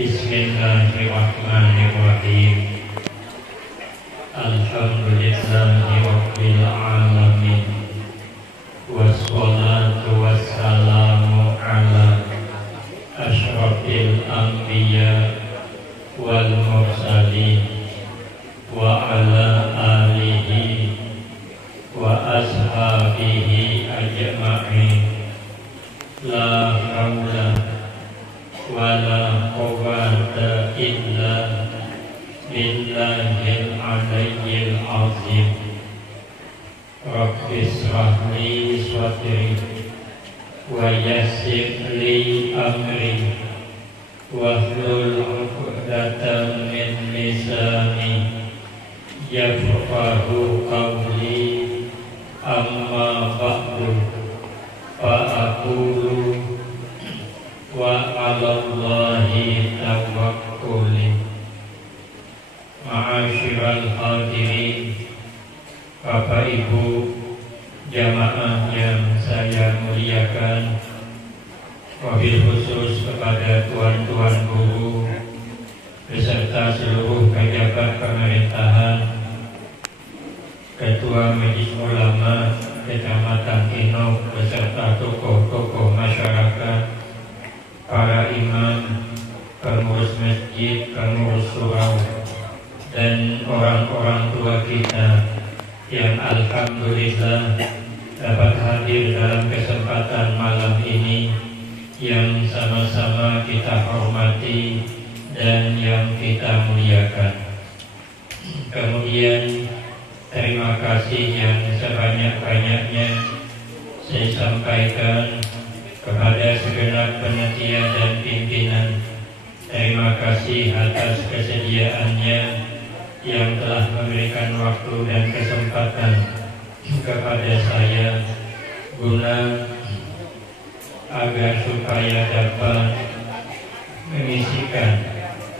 Bismillahirrahmanirrahim. Alhamdulillahi rabbil alamin. Wassalatu wassalamu ala asyrafil anbiya wal mursalin wa ala alihi wa ashabihi ajma'in. La haula wala quwwata illa billahil aliyyil azim. Rabbi shrah li sadri wa yassir li amri wahlul 'uqdatam min lisani yafqahu qawli. Amma ba'du fa aqulu wa 'alallahi tawakkuli. Ma'asyiral hadirin, Bapak Ibu jamaah yang saya muliakan, wabil khusus kepada tuan-tuan guru beserta seluruh pejabat pemerintahan, Ketua Majelis Ulama Kecamatan Kinok beserta tokoh-tokoh masyarakat, para imam, pengurus masjid, pengurus surau, dan orang-orang tua kita yang alhamdulillah dapat hadir dalam kesempatan malam ini yang sama-sama kita hormati dan yang kita muliakan. Kemudian terima kasih yang sebanyak-banyaknya saya sampaikan kepada segenap panitia dan pimpinan. Terima kasih atas kesediaannya yang telah memberikan waktu dan kesempatan kepada saya guna agar supaya dapat mengisikan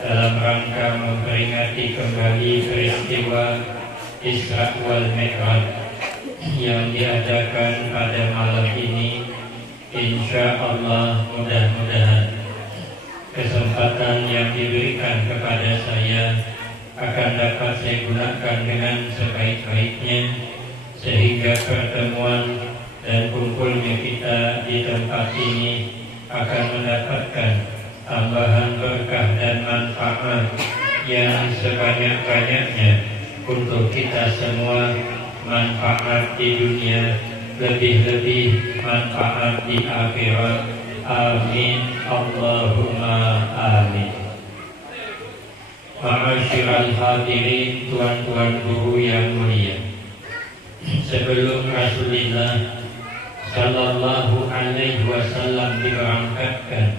dalam rangka memperingati kembali peristiwa Isra wal Mi'raj yang diadakan pada malam ini. Insya Allah mudah-mudahan kesempatan yang diberikan kepada saya akan dapat saya gunakan dengan sebaik-baiknya, sehingga pertemuan dan kumpulnya kita di tempat ini akan mendapatkan tambahan berkah dan manfaat yang sebanyak-banyaknya untuk kita semua, manfaat di dunia, lebih-lebih manfaat di akhirat. Amin Allahumma amin. Ma'asyiral hadirin, tuan-tuan guru yang mulia, sebelum Rasulullah sallallahu alaihi wasallam diberangkatkan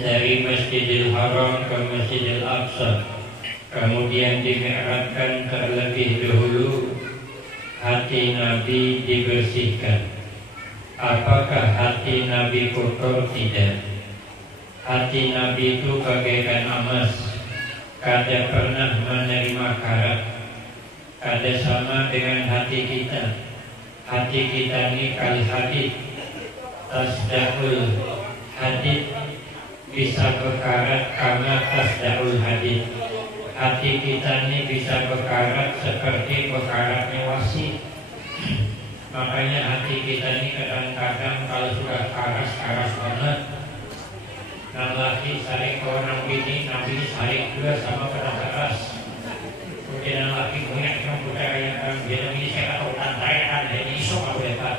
dari Masjidil Haram ke Masjidil Aqsa, kemudian dimi'rajkan terlebih dahulu, hati Nabi dibersihkan. Apakah hati Nabi kotor? Tidak. Hati Nabi itu bagaikan emas, kada pernah menerima karat. Kada sama dengan hati kita. Hati kita ini kal hadid, tasdaqul hadid, bisa berkarat kama tasdaqul hadid. Hati kita ini bisa berkarat seperti berkaratnya wasi. Makanya hati kita ini kadang-kadang kalau sudah karas banget, nang laki saling ke orang bini, nang bini saling juga sama pada keras. Kemudian nang laki punya yang budaya yang dia ini saya tahu tantaian, jadi isok aku dapat.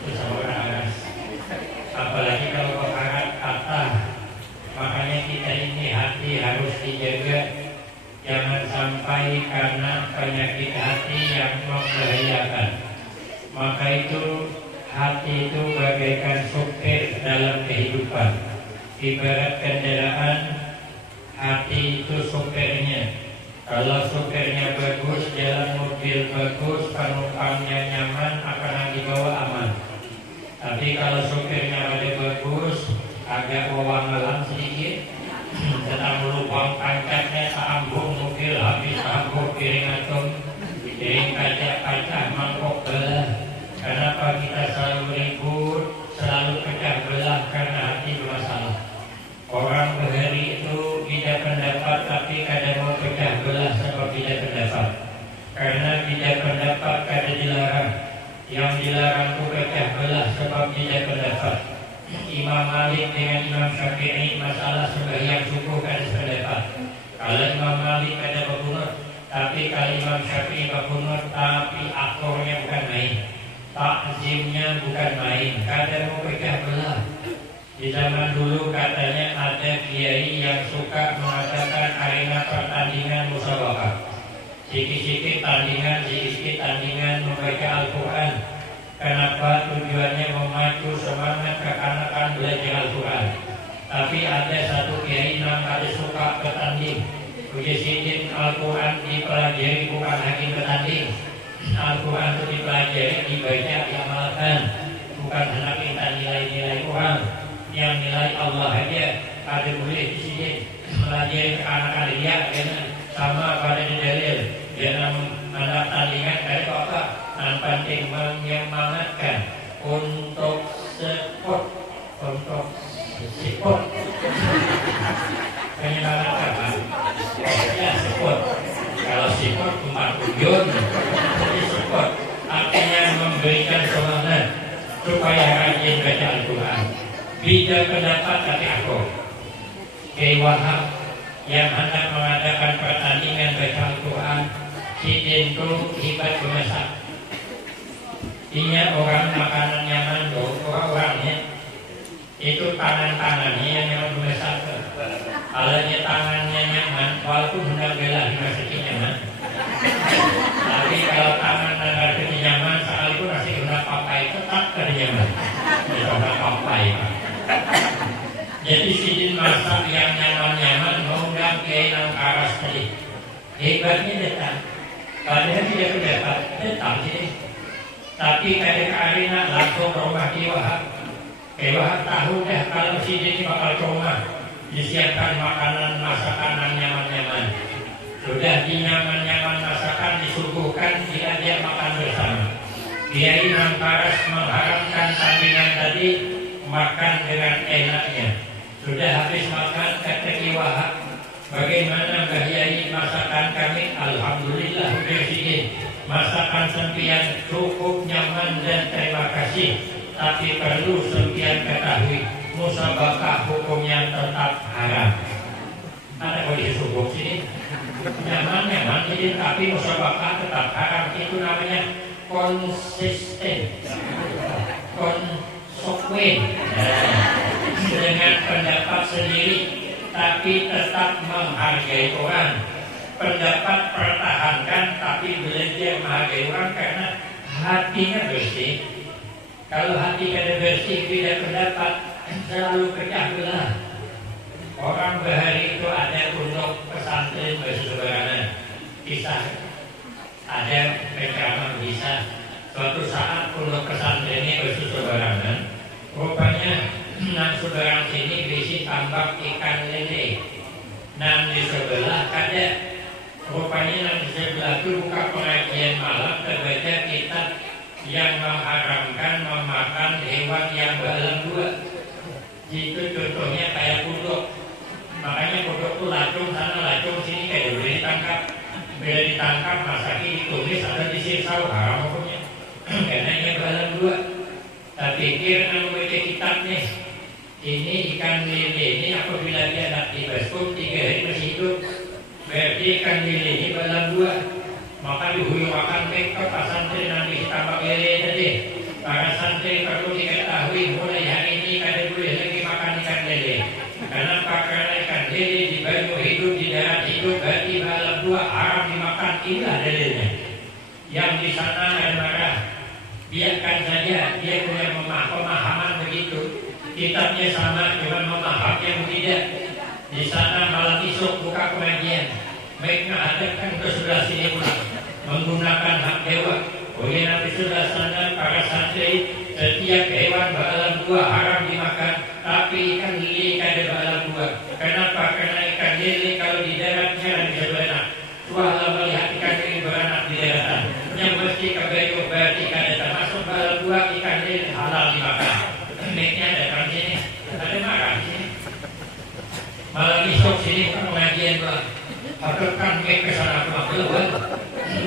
Itu sama pada keras. Apalagi kalau berkarat kata, makanya kita ini hati harus dijaga. Jangan sampai karena penyakit hati yang membahayakan. Maka itu hati itu bagaikan supir dalam kehidupan. Ibarat kendaraan, hati itu supirnya. Kalau supirnya bagus, jalan mobil bagus, penumpangnya nyaman, akan dibawa aman. Tapi kalau supirnya ada bagus, agak wawangalan sedikit, sedang lubang kancatnya seambung mobil, habis seambung piring atom, piring kaca mangkok belah. Kenapa kita selalu ribut, selalu pecah belah? Karena hati bermasalah. Orang berhari itu tidak pendapat kada dilarang. Yang dilarang itu pecah belah sebab tidak pendapat. Imam Malik dengan Imam Syafi'i masalah sembahyang subuh kada sependapat. Kalau Imam Malik kada berkunut, tapi kalau Imam Syafi'i berkunut, tapi akornya bukan main, takzimnya bukan main, kada mau pecah belah. Di zaman dulu katanya ada kiai yang suka mengadakan arena pertandingan musabaqah. Sikit-sikit tandingan membaca Al-Quran. Kenapa? Tujuannya memacu semangat kekanakan belajar Al-Quran. Tapi ada satu kiai yang kali suka bertanding. Uji sidin Al-Quran dipelajari bukan lagi bertanding. Al-Quran itu dipelajari, dibaca, diamalkan. Bukan hendak minta nilai-nilai orang. Yang nilai Allah aja ada boleh di sini melajari kekanakan dia sama pada di dalil. Jangan anak tandingan kayak apa? Yang penting menyemangatkan untuk support, menyemangatkan apa? Ya support. Kalau support 4 tujuan, jadi support artinya memberikan semangat supaya rajin baca Al-Quran. Bija pendapat tapi aku Kiai Wahab yang hendak mengadakan pertandingan baca Al-Quran, sidin itu hebat memasak. Dia orang makanan nyaman tuh, orang-orangnya itu tangan-tangannya yang memang memasak. Kalau dia tangannya nyaman, walaupun hendak bela dimasukin nyaman. Tapi kalau tangan hendak nyaman, sekalipun masih hendak papai tetap kada nyaman. Dia hendak papai. Jadi sidin masak yang nyaman-nyaman mengundang kiai nang karas tadi. Hebatnya datang. Padahal tidak pendapat datang sini. Tapi kadang arena langsung rumah Kiai Wahab. Kiai Wahab tahu dah kalau sidin ini bakal ke rumah. Disiapkan makanan masakan yang nyaman-nyaman. Sudah di nyaman-nyaman masakan disuguhkan, diajak makan bersama. Kiai nang karas mengharapkan tandingan tadi makan dengan enaknya. Sudah habis makan kata Kiai Wahab, bagaimana Mbah Yai masakan kami? Alhamdulillah sudah sedikit. Masakan sempian cukup nyaman dan terima kasih. Tapi perlu sempian ketahui, musabaqah hukumnya tetap haram. Ada kau disubuk sini. Nyaman jadi tapi musabaqah tetap haram. Itu namanya konsisten. Konsekuen. Dengan pendapat sendiri tapi tetap menghargai orang. Pendapat pertahankan tapi belajar menghargai orang karena hatinya bersih. Kalau hati kada bersih tidak pendapat selalu pecah belah. Orang bahari itu ada untuk pesantren berseberangan. Kisah ada penceramah bisa suatu saat untuk pesantren ini berseberangan. Rupanya nang seberang sini berisi tambak ikan lele. Nang di sebelah ada. Rupanya nang di sebelah itu buka pengajian malam terbaca kitab yang mengharamkan memakan hewan yang berelang dua. Itu contohnya kayak kuduk. Makanya kuduk itu lacung sana lacung sini kayak boleh ditangkap. Bila ditangkap masaki ditulis atau disiksa haram hukumnya. Karena ini berelang dua. Tak pikir nang baca kitabnya. Ini ikan lele ini apabila dia nak dibaskum 3 hari masih hidup. Berarti ikan lele ini berelang dua. Maka dihuyung akan mereka pas santri nanti tambah lele tadi. Para santri perlu diketahui mulai hari ini kada boleh lagi makan ikan lele. Kenapa? Karena ikan lele di banyu hidup, di darat hidup, berarti berelang dua haram dimakan. Inilah dalilnya. Yang di sana ada marah. Biarkan saja dia punya pemahaman begitu. Kitabnya sama, cuma memahaminya tidak. Di sana malam esok buka pengajian. Mereka adakan ke sebelah sini pula menggunakan hak dewa. Oleh Nabi sebelah sana para santri setiap hewan berelang dua haram dimakan. Tapi ikan lele kada berelang dua. Kenapa? Karena ikan lele kalau di daratnya dan di sebelah suara melihat ikan lele beranak di daratan. Yang mesti kebayu berarti kada termasuk berelang dua ikan lele halal dimakan. Mereka datang sini, ada marah sini. Malam esok sini bukan pengajian bang. Hadirkan ke sana kemana?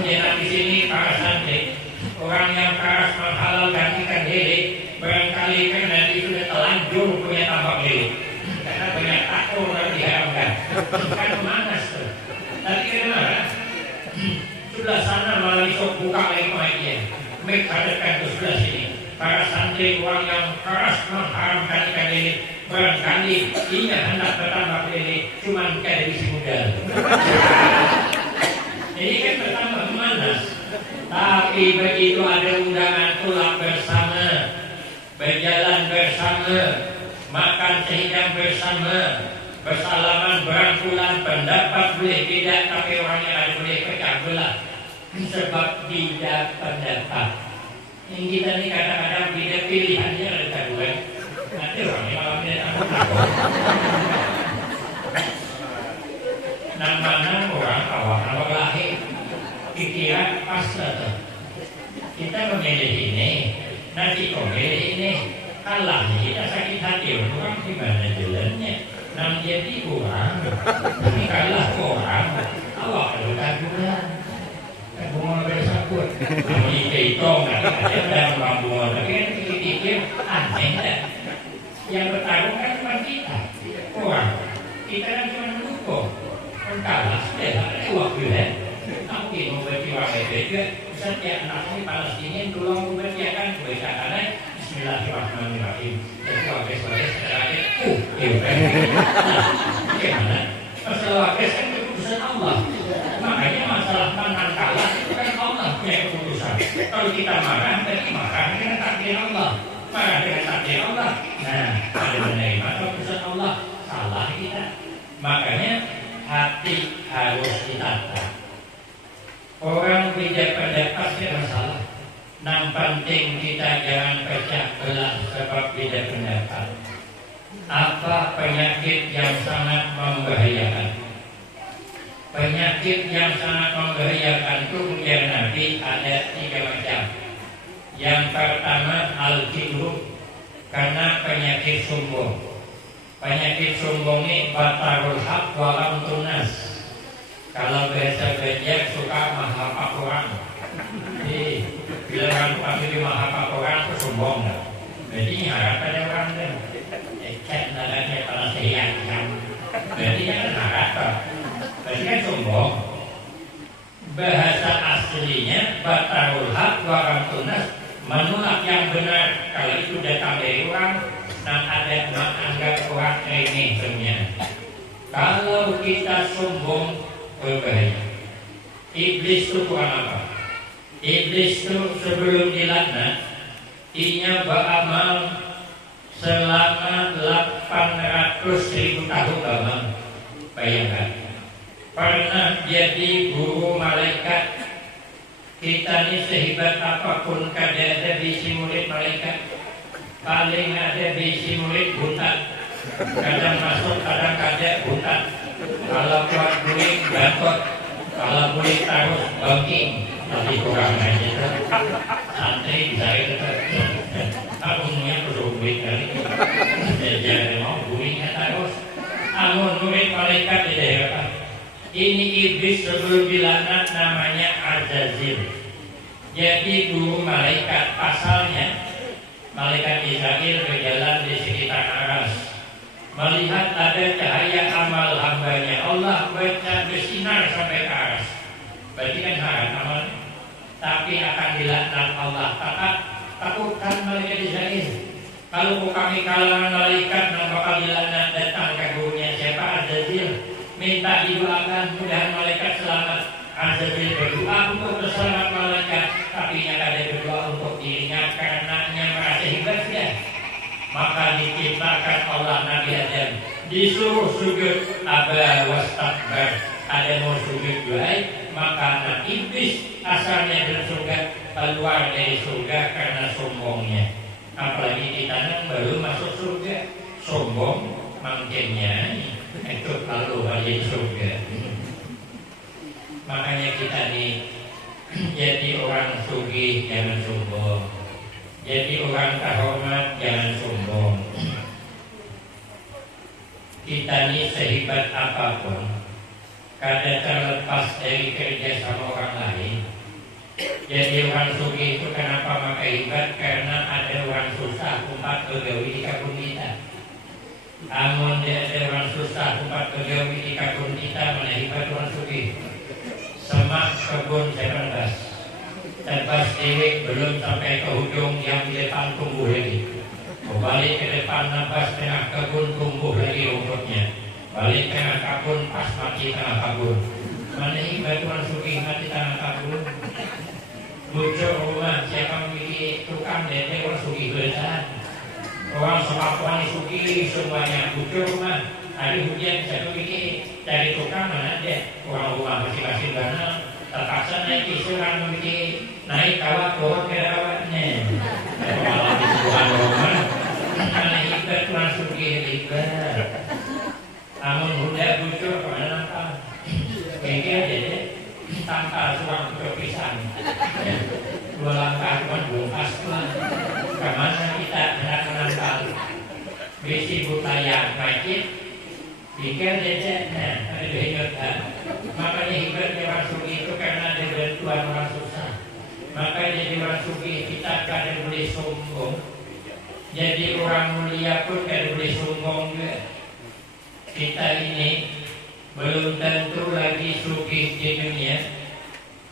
Jangan di sini para santri, orang yang keras menghalalkan ikan lele, barangkali karena dia sudah telanjur punya tambak lele, karena banyak takut yang diharamkan. Kan panas tuh. Tadi kemana? Sebelah sana malah isok buka lagi dia. Mereka hadirkan ke sebelah sini. Para santri orang yang keras mengharamkan ikan lele, barangkali ia hendak bertambah lele, cuman kayak bisi muda. Ini kan bertambah manas. Tapi begitu ada undangan pulang bersama, berjalan bersama, makan sehidang bersama, bersalaman berangkulan, pendapat boleh tidak, tapi orangnya ada boleh pecah belah. Sebab tidak pendapat. Yang kita ini kadang-kadang beda pilihannya ada kedua. Nanti orangnya malah tidak takut. Nama orang awal lahir pikiran pas lah. Kita memilih ini, nanti kau milih ini. Kalah kita sakit hati orang gimana jalannya. Nam jadi orang, tapi kalah orang. Awak ada kagulan. Bunga bersabut, kami keitong, ada dalam bunga, tapi kan pikir aneh tak? Yang bertarung kan cuma kita, orang. Kita kan cuma mendukung. Kalah sudah ada waktu ya. Tapi membaca orang itu, setiap anak ini Palestina tolong membacakan kebacaannya. Bismillahirrahmanirrahim. Jadi wakil ada, gimana? Masalah wakil kan keputusan Allah. Makanya masalah menang kalah itu kan Allah punya keputusan. Kalau kita marah, berarti marah dengan takdir Allah. Marah dengan takdir Allah. Nah, ada menerima keputusan Allah. Salah kita. Makanya hati harus ditata. Orang tidak pendapat tidak masalah. Yang penting kita jangan pecah belah sebab tidak pendapat. Apa penyakit yang sangat membahayakan? Penyakit yang sangat membahayakan itu menurut Nabi ada 3 macam. Yang pertama al-kibru, karena penyakit sombong. Penyakit sombong ini batarul haq wa amtunas. Kalau bahasa belajar suka mahal Quran. Jadi bila kamu pasti mahal Quran itu sombong. Jadi harap ada orang dan cek nadanya kalau sehat kan. Jadi jangan harap. Berarti kan sombong. Bahasa aslinya batarul haq wa amtunas, menolak yang benar. Kalau itu datang dari orang, nah ada menganggap orang remeh sebenarnya. Kalau kita sombong berbahaya. Iblis itu kurang apa? Iblis itu sebelum dilaknat, ia beramal selama 800.000 tahun lama. Bayangkan. Pernah jadi guru malaikat. Kita ini sehebat apapun kada ada bisi murid malaikat. Paling ada bisi murid buta. Kadang masuk, kadang kada buta. Kalau kuat kuning gatot, kalau kuning tarus bangking. Tapi kurang aja tuh. Santri bisa itu tuh. Aku punya perlu duit kali. Jangan mau kuningnya tarus. Amun murid malaikat di daerah. Ini iblis sebelum dilaknat namanya Azazil. Jadi guru malaikat, pasalnya malaikat Israel berjalan di sekitar Aras, melihat ada cahaya amal hambanya Allah bersinar sampai ke Aras. Berarti kan haram amal, tapi akan dilaknat Allah. Takutkan malaikat Israel. Kalau kami kalangan malaikat yang bakal dilaknat datang ke gurunya siapa? Azazil. Minta didoakan mudahan malaikat selamat. Azazil berdoa untuk selamat malaikat, tapi yang ada berdoa untuk dirinya karena merasa hebat ya. Maka diciptakan Allah Nabi Adam disuruh sujud aba wastakbar. Ada mau sujud juga, maka anak iblis asalnya dari surga keluar dari surga karena sombongnya. Apalagi kita yang baru masuk surga, sombong makinnya itu lalu wajib surga. Makanya kita nih jadi orang sugih jangan sombong, jadi orang terhormat jangan sombong. Kita nih sehebat apapun, kada terlepas dari kerja sama orang lain. Jadi orang sugih itu kenapa maka hebat? Karena ada orang susah umpat begawi di kebun kita. Amun dia ada orang susah umpat begawi di kebun kita, mana hebat orang sugih. Semak kebun saya tebas dewi belum sampai ke ujung yang di depan tumbuh lagi. Balik ke depan nabas tengah kebun tumbuh lagi rumputnya. Balik tengah kebun pas mati tengah kebun. Mana hebat orang sugih mati tengah kebun. Bujuk rumah siapa memiliki tukang dede orang sugih besar. Orang semapuan sugih semuanya bujuk rumah. Hari hujan saya memiliki dari tukang mana dia. Orang rumah masing-masing dana terpaksa naik isuran memiliki naik kawat pohon ke kawatnya. Malah di sebuah rumah. Mana hebat orang sugih hebat. Amun hujan bujuk mana nampak. Kayaknya dede tanpa suang berpisah. Dua langkah cuma belum pas kemana kita hendak menangkal bisi butaya majid pikir dia ada hebat makanya hebatnya orang sugih itu karena ada bantuan orang susah. Makanya jadi orang sugih kita kada boleh sombong. Jadi orang mulia pun kada boleh sombong juga. Kita ini belum tentu lagi sugih di dunia,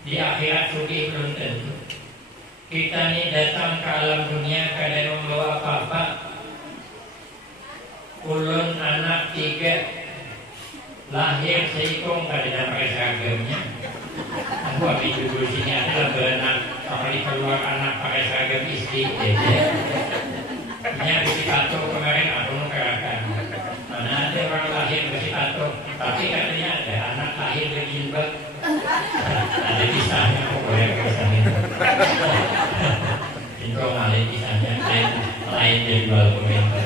di akhirat sugih belum tentu. Kita ini datang ke alam dunia kada membawa apa-apa. Ulun anak 3 lahir seikung kada pakai seragamnya. Aku habis dulu sini adalah berenang sampai keluar anak pakai seragam istri. Ini habis tato kemarin aku nukarakan. Mana ada orang lahir bersih tato, tapi katanya ada anak lahir berjilbab. Ada kisahnya kok boleh kesana. Itu ada kisahnya lain jual komentar.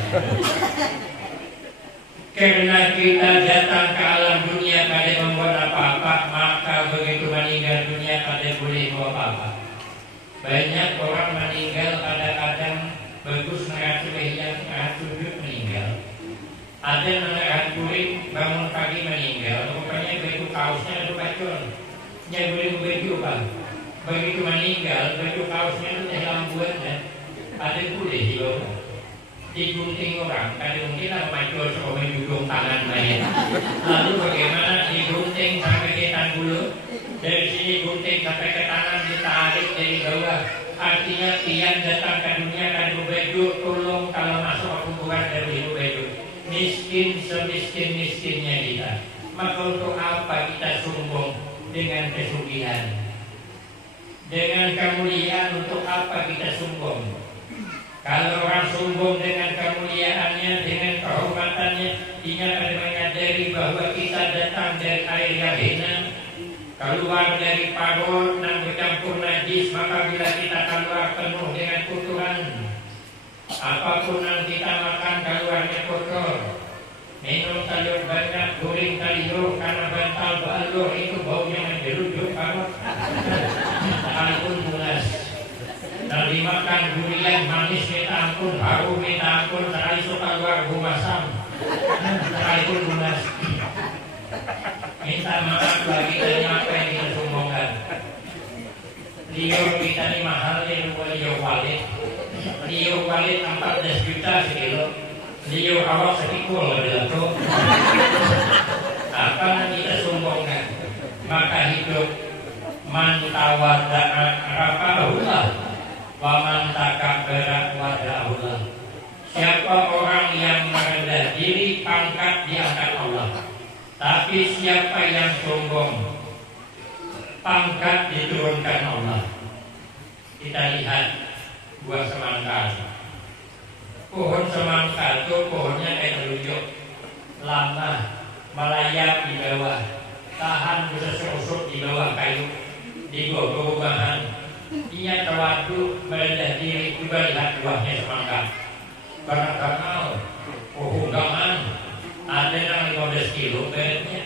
Karena kita datang ke alam dunia pada membuat apa-apa, maka begitu meninggal dunia pada boleh bawa apa-apa. Banyak orang meninggal kadang-kadang bagus meracuni yang sujud meninggal. Ada menerang kuring bangun pagi meninggal, rupanya baju kaosnya itu bacon. Nya boleh baju bang. Begitu meninggal, baju kaosnya itu hilang buatnya. Ada boleh di bawah. Digunting orang, kada mungkin lah macul sama judung tangan main. Lalu bagaimana digunting sampai ke tanggul? Dari sini gunting sampai ke tangan ditarik dari bawah. Artinya pian datang ke dunia kada baju, tolong kalau masuk ke kuburan dari baju. Miskin semiskin-miskinnya kita. Maka untuk apa kita sombong dengan kesugihan? Dengan kemuliaan untuk apa kita sombong? Kalau orang sombong dengan kemuliaannya, dengan kehormatannya, dia akan menyadari bahwa kita datang dari air yang hina, keluar dari parut dan bercampur najis, maka bila kita keluar penuh dengan kotoran, apapun yang kita makan keluarnya kotor. Minum sayur banyak, goreng talio karena bantal balur itu baunya menjerujuk parut. Sekalipun mulas. Dan dimakan durian manis minta ampun, baru minta ampun, sekali suka luar gumasam, sekalipun lunas. Minta maaf lagi dari apa yang kita sombongkan. Liur kita ini mahal nih, liur walid. Liur walid 14 juta sekilo. Liur awak sekikul adalah tuh. Apa yang kita sombongkan? Maka hidup man tawada'a rafa'ahullah. Waman takabbara wada'ullah. Siapa orang yang merendah diri, pangkat diangkat Allah. Tapi siapa yang sombong, pangkat diturunkan Allah. Kita lihat buah semangka. Pohon semangka itu pohonnya kayak telunjuk, lama, melayap di bawah, tahan bisa serusuk di bawah kayu, di bawah bahan. Ia terwadu merendah diri, juga lihat buahnya semangka. Barang-barang, pohon ada yang 15 kilo beratnya.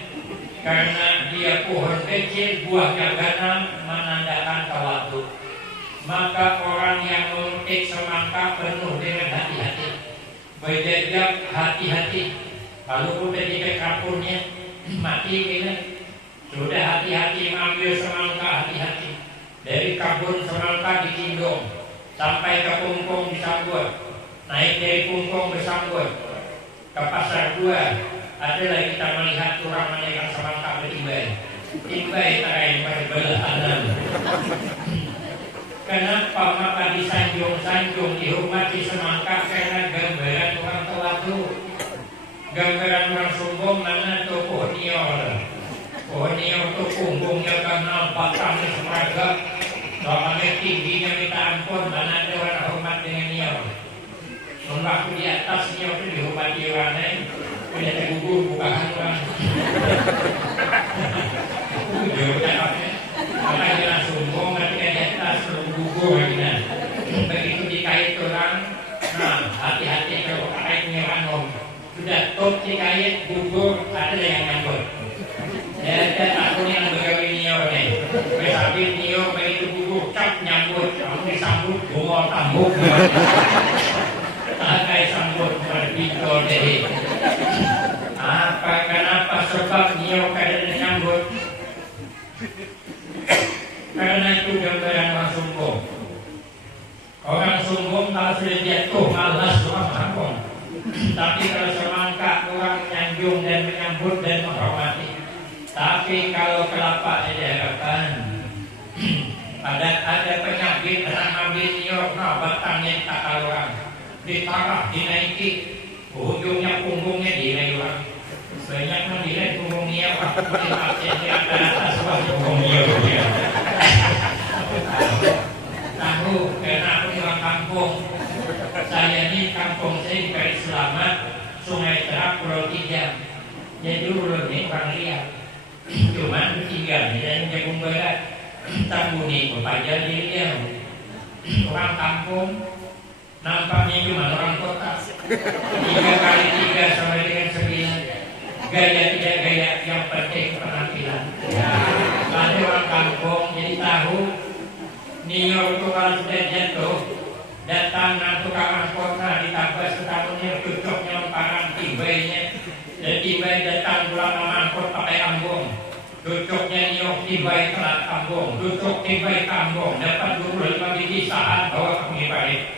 Karena dia pohon kecil, buahnya ganam, menandakan tawadu. Maka orang yang memetik semangka penuh dengan hati-hati, berjejak hati-hati. Kalau udah di kapurnya mati kita, Sudah hati-hati mengambil semangka, hati-hati. Dari kebun semangka di Kindong sampai ke Pungkung disambut, naik dari Pungkung disambut ke Pasar 2. Adalah kita melihat orang menaikkan semangka bertimbang. Timbai tarai berbelahan. Kenapa maka disanjung-sanjung dihormati semangka? Karena gambaran orang tua itu, gambaran orang sombong mana tuh pohon niol. Pohon niol itu punggungnya kenal, batangnya semeragak, soalnya tingginya minta ampun. Mana ada orang hormat dengan niol. Waktu di atas niol itu dihormati orang lain. Udah tergugur bukaan orang. Makanya langsung sombong ketika di atas gugur gitu. Begitu dikait orang, nah hati-hati kalau kaitnya manom. Sudah top dikait gugur, ada yang nyambut. Ya aku yang begawe nior nih. Besabit nior begitu gugur, cap nyambut, kamu disambut bunga tambuk. Akai sambut berbito deh. Kenapa sebab nior kadang nyambut? Karena itu gambaran orang sombong. Orang sombong kalau sudah jatuh malas doang sambung. Tapi kalau semangka orang menyanjung dan menyambut dan menghormati. Tapi kalau kelapa diharapkan ada penyakit orang ambil nior, nah batangnya ditakal orang, ditarah, dinaiki, ujungnya punggungnya dinaik orang. Banyak yang dilihat punggung nior, di atas bawah punggung nior. Tahu karena aku di kampung. Saya di kampung saya di Kali Selamat, Sungai Terak, Pulau Tiga. Jadi dulu ini orang lihat. Cuma bertiga dan Jagung Barat. Tambuni pepajar diri dia. Orang kampung nampaknya cuma orang kota. 3 kali 3 sampai dengan 9. Gaya tidak gaya, yang penting penampilan. Ada orang kampung jadi tahu nior itu kalau sudah jatuh datang tukang angkotnya ditambah setahunnya cocoknya lemparan tibainya, dan tibai datang pulang sama angkot pakai ambung. Cocoknya nior tibai telat ambung, cocok tibai ambung, dapat dulu 5 biji saat bawa ke balik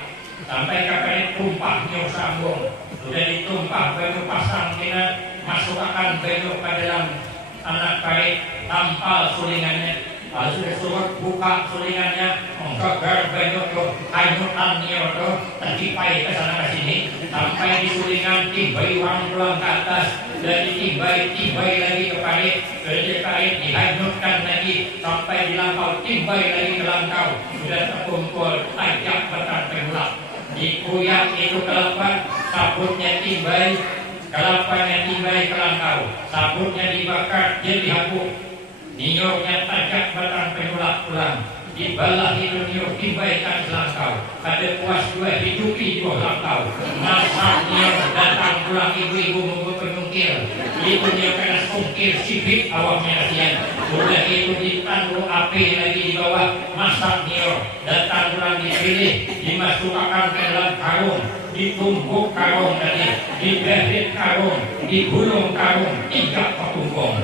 sampai kapan tumpah nior sambung. Sudah ditumpah baru pasang kena masukkan beno ke dalam anak karet, tampal sulingannya. Lalu sudah suruh buka sulingannya, menggegar beno itu hanyutan nior itu tertipai ke sana ke sini sampai di sulingan tibai uang pulang ke atas, dan tibai lagi ke karet, dari karet dihanyutkan lagi sampai di lampau, tibai lagi ke langkau. Sudah terkumpul tajak batang penulak, dikuyak itu kelapa, sabutnya tibai, kelapanya tibai ke langkau, sabutnya dibakar jadi habuk, niornya tajak batang penulak pulang, dibalah itu nior tibai kan langkau, ada puas 2 hidupi 2 langkau, masak nior datang pulang ibu-ibu membuat penungkil, ibu nior kena sungkil sibik awaknya kasihan, sudah itu ditandu api lagi di bawah, masak nior datang pulang dipilih, dimasukkan ke dalam karung, ditumpuk karung tadi, diberit karung, digulung karung, 3 ketungkung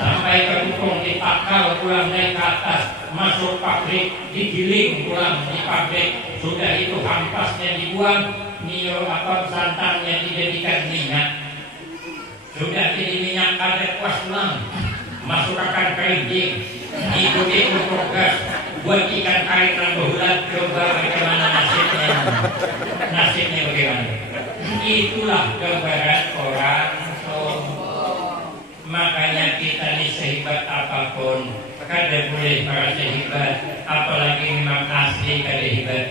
sampai ketungkung ditakal pulang naik ke atas, masuk pabrik, digiling pulang di pabrik. Sudah itu hampasnya dibuang, nior atau santannya dijadikan minyak. Sudah jadi minyak ada kuas pulang, masukkan kerinjing, ikuti untuk gas, buat ikan kait rambut bulat, coba bagaimana nasibnya bagaimana. Itulah gambaran orang sombong. Makanya kita ini sehebat apapun kada boleh merasa hebat, apalagi memang asli kada hebat.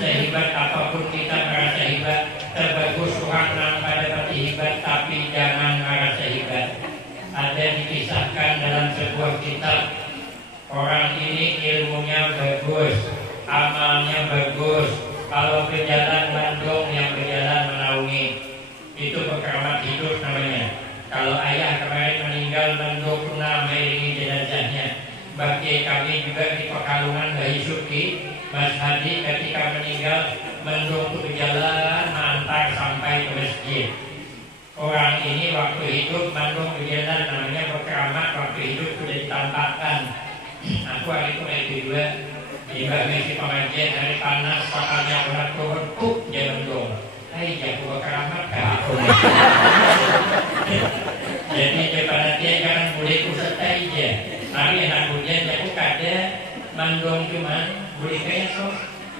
Sehebat apapun kita merasa hebat, terbagus orang yang pada pati hebat, tapi jangan merasa hebat. Ada dikisahkan dalam sebuah kitab, orang ini ilmunya bagus, amalnya bagus, kalau berjalan landung yang berjalan menaungi, itu pekeramat hidup namanya. Kalau ayah kemarin meninggal mendukung mengiringi jenazahnya. Bagi kami juga di Pekalongan Bayi Suki, Mas Hadi ketika meninggal mendukung berjalan antar sampai ke masjid. orang ini waktu hidup mandung berjalan namanya berkeramat, waktu hidup sudah ditampakkan. Aku hari itu naik kedua di bagi pengajian hari panas, pakalnya orang turun kuk dia mendung. Hai jago berkeramat kah aku? Jadi daripada dia kan boleh kuserta aja. Hari anak hujan jago kada mandung cuman boleh kayak so.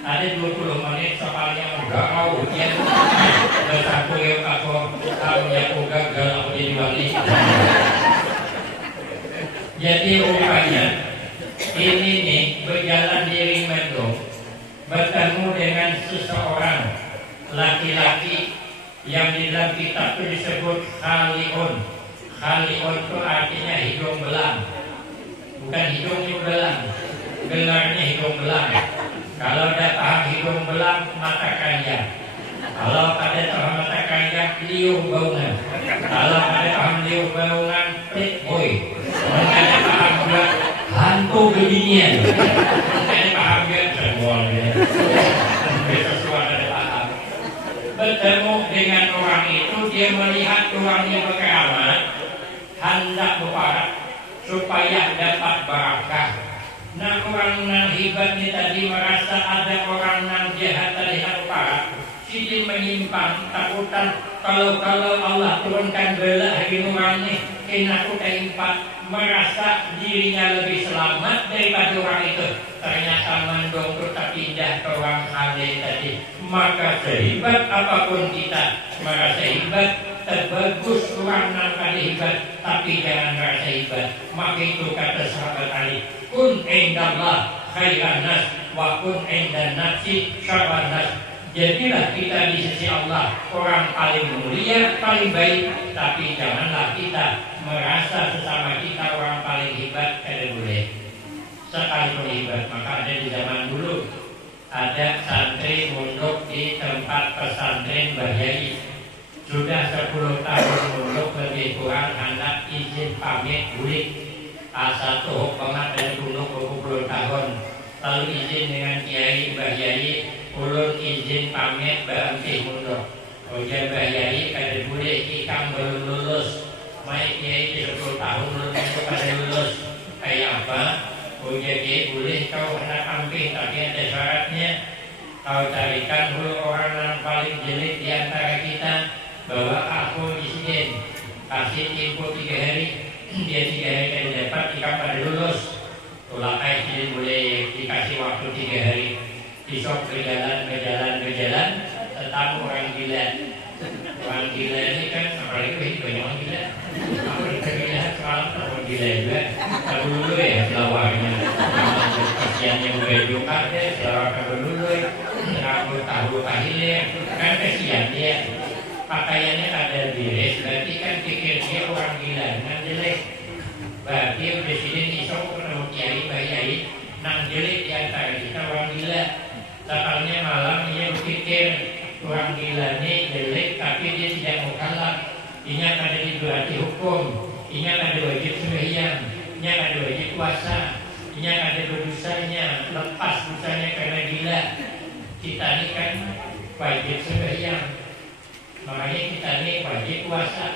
Ada 20 menit soalnya enggak mau hujan. Terus aku yang aku gagal aku jadi wali. Jadi rupanya ini nih berjalan di ring mendung bertemu dengan seseorang laki-laki yang di dalam kitab itu disebut khaliun. Khaliun itu artinya hidung belang, bukan hidung belang, gelarnya hidung belang. Kalau ada paham hidung belang, mata kanjang. Kalau ada paham mata kanjang, liuh baungan. Kalau ada paham liuh baungan, playboy. Kalau ada paham juga hantu beginian. Kalau ada paham juga terbol. Sesuatu ada paham. Bertemu dengan orang itu, dia melihat orangnya berkeramat, hendak berparak supaya dapat barakah. Nah orang yang hebat ini tadi merasa ada orang yang jahat tadi harus sidin menyimpang takutan kalau Allah turunkan bala hari orang ini kena kutimpak merasa dirinya lebih selamat daripada orang itu. Ternyata mendong tetap pindah ke orang halil tadi. Maka sehebat apapun kita merasa hebat, terbagus orang yang kali hebat, tapi jangan merasa hebat. Maka itu kata sahabat Ali, kun indallah khairan nas wa kun indan nafsi syarran nas. Jadilah kita di sisi Allah orang paling mulia, paling baik, tapi janganlah kita merasa sesama kita orang paling hebat. Kada boleh. Sekalipun hebat, maka ada di zaman dulu ada santri mondok di tempat pesantren Mbah Yai. Sudah 10 tahun mondok lebih kurang hendak izin pamit bulik. Asal tuh pengat dari gunung 20 tahun. Lalu izin dengan Kiai Mbah Yai, ulun izin pamit berhenti mondok. Ujar Mbah Yai kada boleh ikam belum lulus. Mai Kiai 10 tahun belum pada lulus. Kayak apa? Ujar Kiai boleh kau hendak ambil, tapi ada syaratnya. Kau carikan dulu orang yang paling jelek di antara kita, bawa aku izin, kasih tempo 3 hari. Dia 3 hari kan dapat ikam pada lulus. Tulakai jadi boleh dikasih waktu 3 hari. Besok berjalan, tetap orang gila. Orang gila ini kan apalagi banyak orang gila. Aku gila soal orang gila juga. Tahu dulu ya selawarnya. Kasihan yang berjuka deh, selawar dulu. Aku tahu kahilnya, kan kasihan dia. Pakaiannya ada beres, berarti kan pikir dia orang gila, nang jelek. Berarti presiden isok ketemu Kiai Mbah Yai, nang jelek di antara kita orang gila. Sakalnya malam dia berpikir orang gila ini jelek, tapi dia tidak mau kalah. Ingat ada diberati hukum, ingat ada wajib sembahyang, ingat ada wajib puasa, ingat ada dosanya, lepas dosanya karena gila. Kita ini kan wajib sembahyang. Makanya kita ini wajib puasa.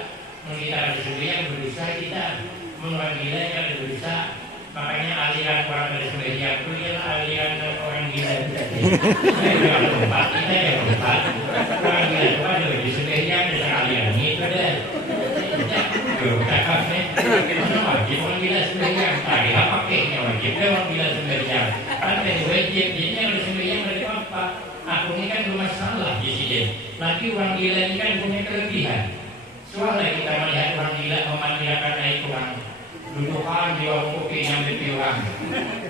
Kita ada sembahyang berdosa kita. Orang gila yang ada berdosa. Makanya aliran orang dari sembahyang itu ialah aliran orang gila itu tadi. Kita tempat kita yang tempat. Orang gila itu ada wajib sembahyang dengan aliran itu deh. Cakap nih. Mana wajib orang gila sembahyang? Tadi apa kayaknya wajibnya orang gila sembahyang. Kan wajib jadi yang ada sembahyang dari apa? Aku ini kan bermasalah presiden. Lagi orang gila ini kan punya kelebihan. Soalnya kita melihat orang gila memandiakan air kurang, dudukan di warung kopi yang lebih orang.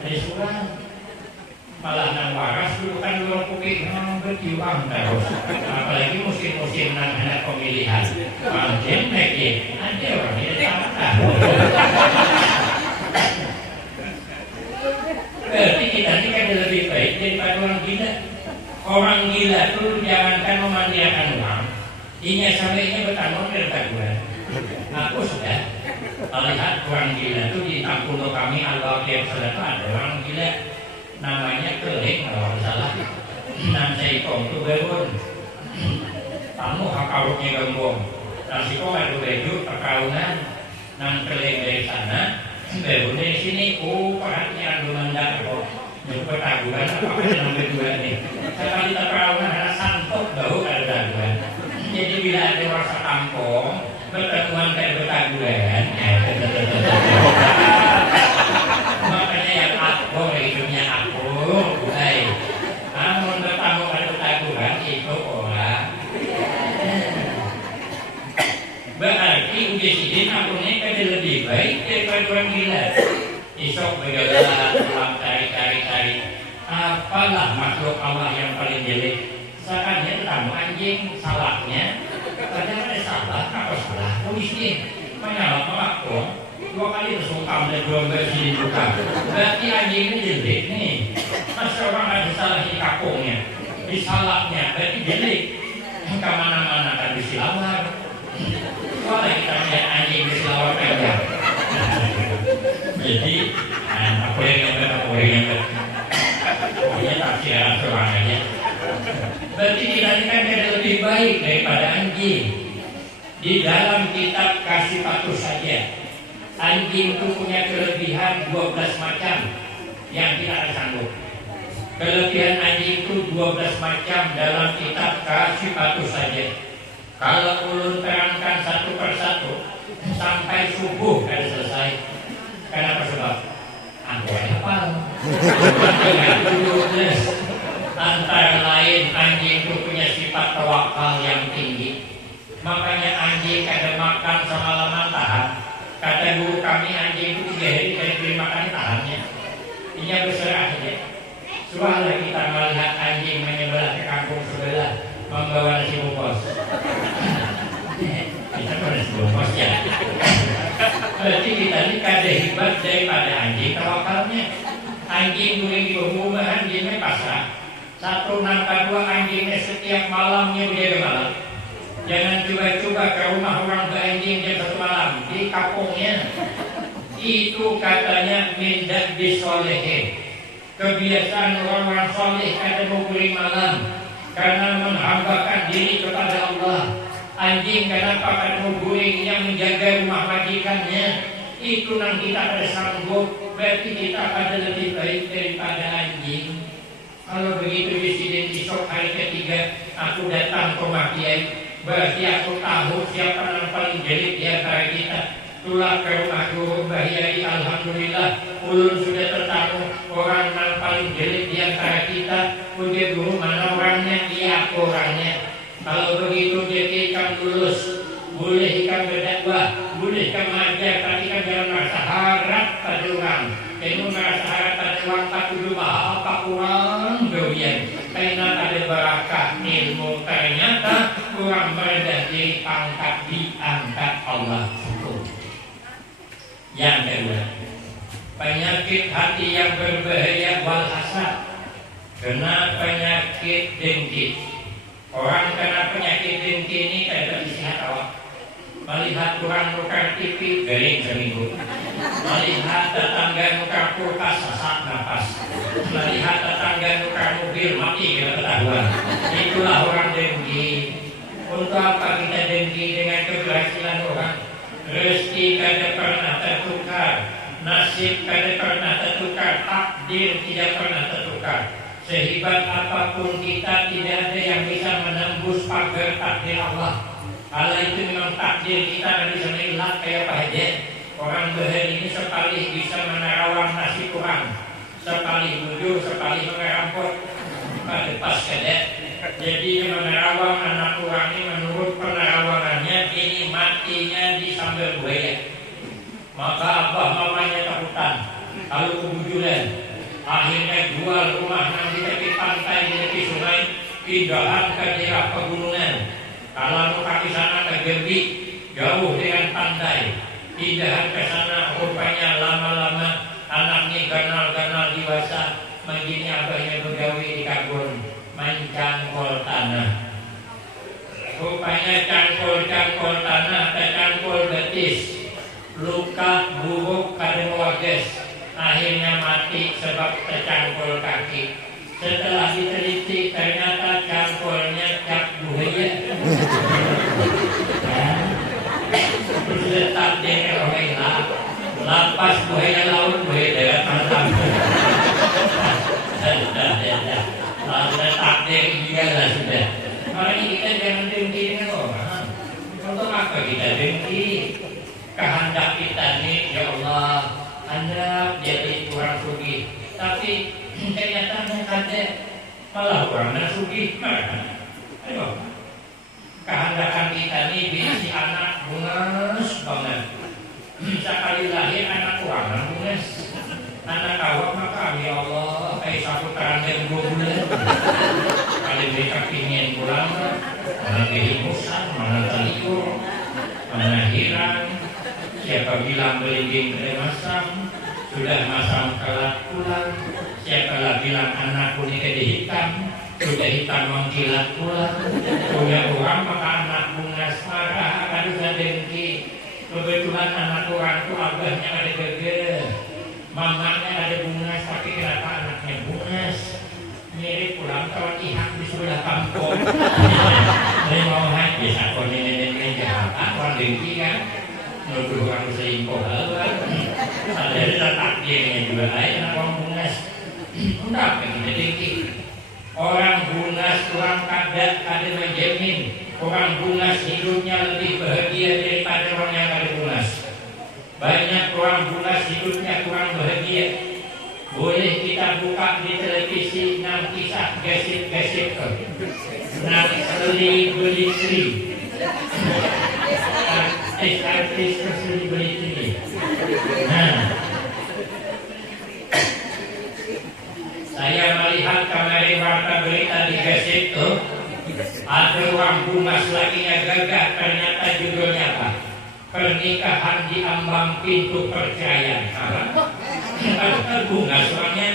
Jadi surang malah nang waras dudukan di warung kopi yang berjiwang terus. Apalagi musim-musim nang anak pemilihan. Mungkin lagi ada orang yang tak tahu. Berarti kita ini kan lebih baik daripada orang gila. Orang gila itu jangankan memandiakan uang, ingat sampainya bertanggung bertaguan. Aku sudah melihat orang gila itu di kampung kami Allah tiap salat ada orang gila, namanya Keling kalau salah. Nan saya itu berun, tamu hak awaknya gembong. Nasi kok ada baju perkaunan nang keleng dari sana, baru dari sini, perhatian lumandang kok. Yang pertaguan apa yang berdua nih? Sekali perkaunan ada santok baru ada daguan. Jadi bila ada rasa kampung, pertemuan kayak bertaguan, makanya yang aku hidupnya aku, baik. Namun bertamu ada bertaguan itu orang. Berarti udah sidin aku ini kan lebih baik daripada orang gila. Isok berjalan, pulang cari. Apalah makhluk Allah yang paling jelek. Seakannya tamu anjing salahnya. Katanya ada salah, apa salah? Miskin, menyalak aku. 2 kali tersungkam dan 2 bersidin buka. Berarti anjing ini jelek nih. Masa orang ada salah di kapungnya, di salahnya, berarti jelek. Kemana-mana kan disilawar. Wah kita melihat anjing disilawar panjang. Jadi, aku yang pokoknya tafsiran seorang aja. Berarti kita ini kan ada lebih baik daripada anjing. Di dalam kitab Kasih Patuh saja, anjing itu punya kelebihan 12 macam yang tidak ada sanggup. Kelebihan anjing itu 12 macam dalam kitab Kasih Patuh saja. Kalau ulun terangkan satu persatu sampai subuh kan selesai. Kenapa sebab? Aku hafal. Antara lain anjing itu punya sifat tawakal yang tinggi. Makanya anjing kadang makan semalaman tahan. Kata guru kami anjing itu 3 hari dari beri makan tahannya. Ini berserah saja. Suara kita melihat anjing menyebelah ke kampung sebelah membawa nasi bungkus. Kita pada nasi bungkus ya. Berarti kita ini kada hebat daripada anjing tawakalnya. Anjing boleh diumum anjingnya pasrah. 1 nangka 2 anjingnya setiap malamnya menjaga malam. Jangan coba-coba ke rumah orang beranjing jam 1 malam di kampungnya. Itu katanya mindak disolehe. Kebiasaan orang-orang soleh kada mau beri malam karena menghambakan diri kepada Allah. Anjing kenapa kada mau guring yang menjaga rumah majikannya? Itu nang kita kada sanggup. Berarti kita kada lebih baik daripada anjing. Kalau begitu disini esok hari ketiga aku datang ke rumah kiai. Berarti aku tahu siapa yang paling jelek di antara kita. Tulah ke rumah guru Mbah Yai, alhamdulillah ulun sudah tertamu orang yang paling jelek di antara kita. Udah guru mana orangnya? Iya orangnya. Kalau begitu jadi ikan lulus, boleh ikan berdakwah, boleh ikan mengajar, tapi kan jangan merasa harap pada orang. Kamu merasa harap pada orang tak kudu apa kurang doyan. Karena ada barakah ilmu ternyata kurang merendah diri angkat diangkat Allah. Yang kedua, penyakit hati yang berbahaya wal hasad. Kena penyakit dengki. Orang kena penyakit dengki ini tidak bisa awak. Melihat orang tukar TV garing seminggu. Melihat tetangga tukar kulkas sesak nafas. Melihat tetangga tukar mobil mati kena ketahuan. Itulah orang dengki. Untuk apa kita dengki dengan keberhasilan orang? Rezeki kada pernah tertukar, nasib kada pernah tertukar, takdir tidak pernah tertukar. Sehebat apapun kita tidak ada yang bisa menembus pagar takdir Allah. Kalau itu memang takdir kita kan bisa mengelak kayak Pak Haji. Orang bahari ini sekali bisa menerawang nasi kurang, sekali bujur, sekali mengerampok, pada pas kada. Jadi menerawang anak kurang ini menurut penerawangannya ini matinya di sambal buaya. Maka abah mamanya takutan. Kalau kebujuran, akhirnya jual rumah yang di tepi pantai, di tepi sungai, pindahan ke daerah pegunungan. Kalau kaki sana ke Gembi, jauh dengan pantai, pindahan ke sana. Rupanya lama-lama anaknya ganal-ganal dewasa, begini abahnya begawi di kebun. Mencangkul tanah. Rupanya cangkul tanah dan cangkul betis. Luka buruk kada wages. Akhirnya mati sebab tercangkul kaki. Setelah diteliti ternyata cangkulnya cap buaya. tetap dia orang lapas buaya laut buaya darat malam. Tetap dia juga lah sudah. Makanya kita jangan dengki dengan orang. Untuk apa kita dengki? Kehendak kita nih, ya Allah, Anda jadi orang sugih. Tapi kenyataannya ada malah orang sugih. Ayo, kehendakan kita nih bisi anak bungas banget. Sekali lahir anak orang bungas, anak awak maka ya Allah, kayak saputaran dan 2 bulan. Kali mereka pingin pulang, mana kehimusan, mana telikur, mana hirang. Siapa bilang belimbing masam, sudah masam kelak pulang. Siapa bilang anakku ini kede hitam, sudah hitam mengkilat pulang. Punya orang maka anak bungas marah akan bisa dengki. Kebetulan anak orang itu abahnya ada geger, mamanya ada bungas, tapi kenapa anaknya bungas? Mirip pulang tahun ihak di sebelah kampung. Ini mau haji, aku nenek-nenek jahat, orang dengki kan? Nuduh orang selingkuh, ada takdirnya juga anak orang bungas. Kenapa kita dengki? Orang bungas, orang kada menjamin. Orang bungas hidupnya lebih bahagia daripada orang yang ada bungas. Banyak orang bungas hidupnya kurang bahagia. Boleh kita buka di televisi 6 kisah gasip-gasip, 6 seli-beli-seli, artis terseli-beli-seli. Nah, saya melihat kemarin warta berita di gasip tuh, ada orang bungas lakinya gagah, ternyata judulnya apa? Pernikahan di ambang pintu perceraian. Ada bungas orangnya.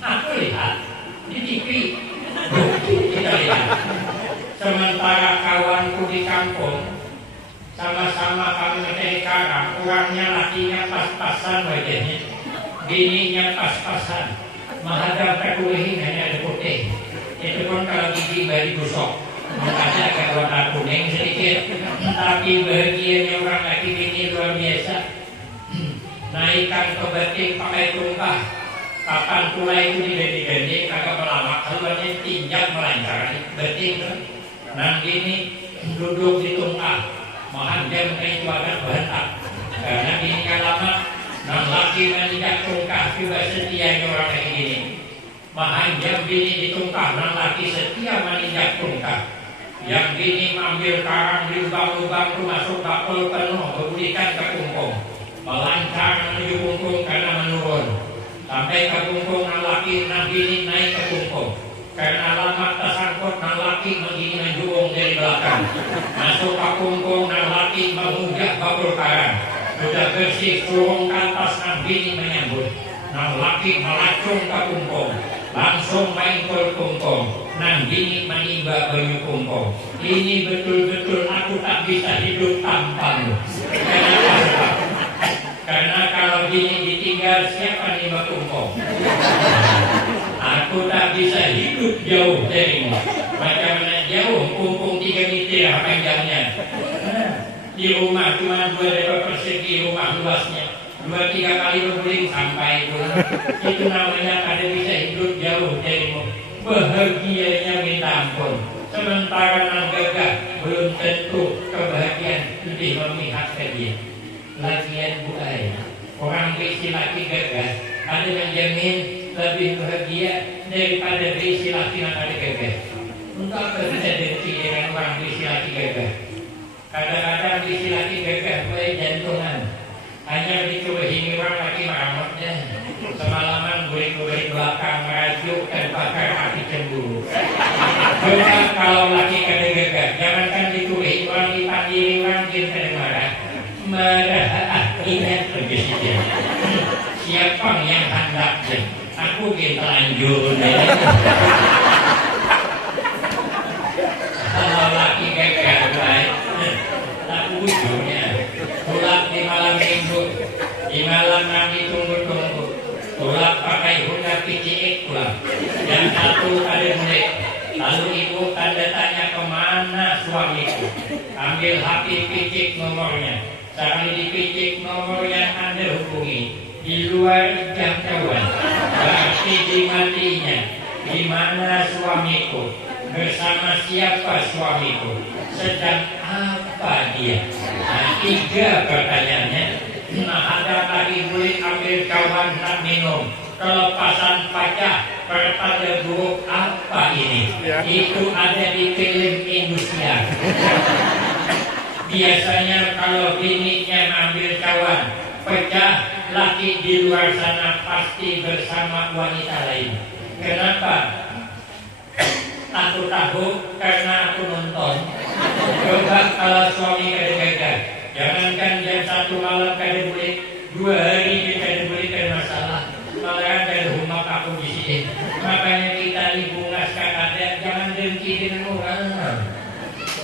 Aku lihat di TV, kita lihat. Sementara kawanku di kampung, sama-sama kami mencari karang, orangnya lakinya pas-pasan wajahnya, bininya pas-pasan, menghadap kekulihin hanya ada putih. Itu pun kalau gigi bayi busok, makanya agak warna kuning sedikit, tapi bahagianya orang laki ini luar biasa. Naikkan ke beting pakai tungkah, kapan pula itu diganding-ganding, agak melama, keluarnya tinjak melancar beting tuh. Nah gini duduk di tungkah, menghanjam itu agak berhentak, karena ini kan lama. Nah laki menijak tungkah juga setianya orang kayak gini. Mahanjam bini di tungkah, nang laki setia meninjak tungkah. Yang bini mengambil karang di lubang-lubang itu masuk bakul penuh, kebudikan ke kungkung. Melancar menuju kungkung karena menurun. Sampai ke kungkung, nang laki, nang bini naik ke kungkung. Karena lama tersangkut, nang laki begini menjuung dari belakang. Masuk ke kungkung, nang laki mengunjak bakul karang. Sudah bersih, turun ke atas, nang bini menyambut. Nang laki melacung ke kungkung. Langsung main ke kungkung, nang bini menimba bayu kungkung. Ini betul-betul aku tak bisa hidup tanpamu. Karena kalau bini ditinggal, siapa nimba kungkung? Aku tak bisa hidup jauh darimu. Macam mana jauh, kungkung 3 meter panjangnya. Di rumah cuma 2 meter persegi rumah luasnya. 2-3 kali berguling sampai pulang. Itu namanya kada bisa hidup jauh darimu. Bahagianya minta ampun. Sementara nang gagah belum tentu kebahagiaan lebih memihak ke dia. Lagian buaya, orang berisi laki gagah ada yang jamin lebih bahagia daripada berisi laki yang ada gagah. Untuk apa bisa dengki dengan orang berisi laki gagah? Kadang-kadang berisi laki gagah boleh jantungan. Hanya dikewahin orang laki meramotnya. Semalaman guling-guling belakang merajuk dan bakar api cemburu. Coba kalau laki kada gagah, jangankan dikewahin orang dipanggil orang dia kada marah. Marah ingat begitu. Siapa yang hendak je? Aku kita lanjut. Kalau laki gagah baik, aku ujungnya. Tulak di malam minggu, di malam kami tunggu-tunggu. Tulak pakai Honda PCX pula. Yang satu ada mulik. Lalu ibu tanda tanya kemana suamiku. Ambil HP PCX nomornya. sekali dipicik nomor yang Anda hubungi di luar jangkauan, berarti dimatinya. Di mana suamiku? Bersama siapa suamiku? Sedang apa dia? Nah, 3 pertanyaannya. Nah, ada lagi boleh ambil kawan nak minum. Kelepasan pajak pertanda buruk apa ini? Itu ada di film Indonesia. Biasanya kalau bininya ambil kawan, pecah, laki di luar sana pasti bersama wanita lain. Kenapa? Aku tahu karena aku nonton. Coba kalau suami gagal, jangankan jam 1 malam kada boleh, 2 hari dia kada boleh, kada masalah. Malahan kada rumah aku di sini. Makanya kita dibungaskan ada, jangan dengki dengan orang.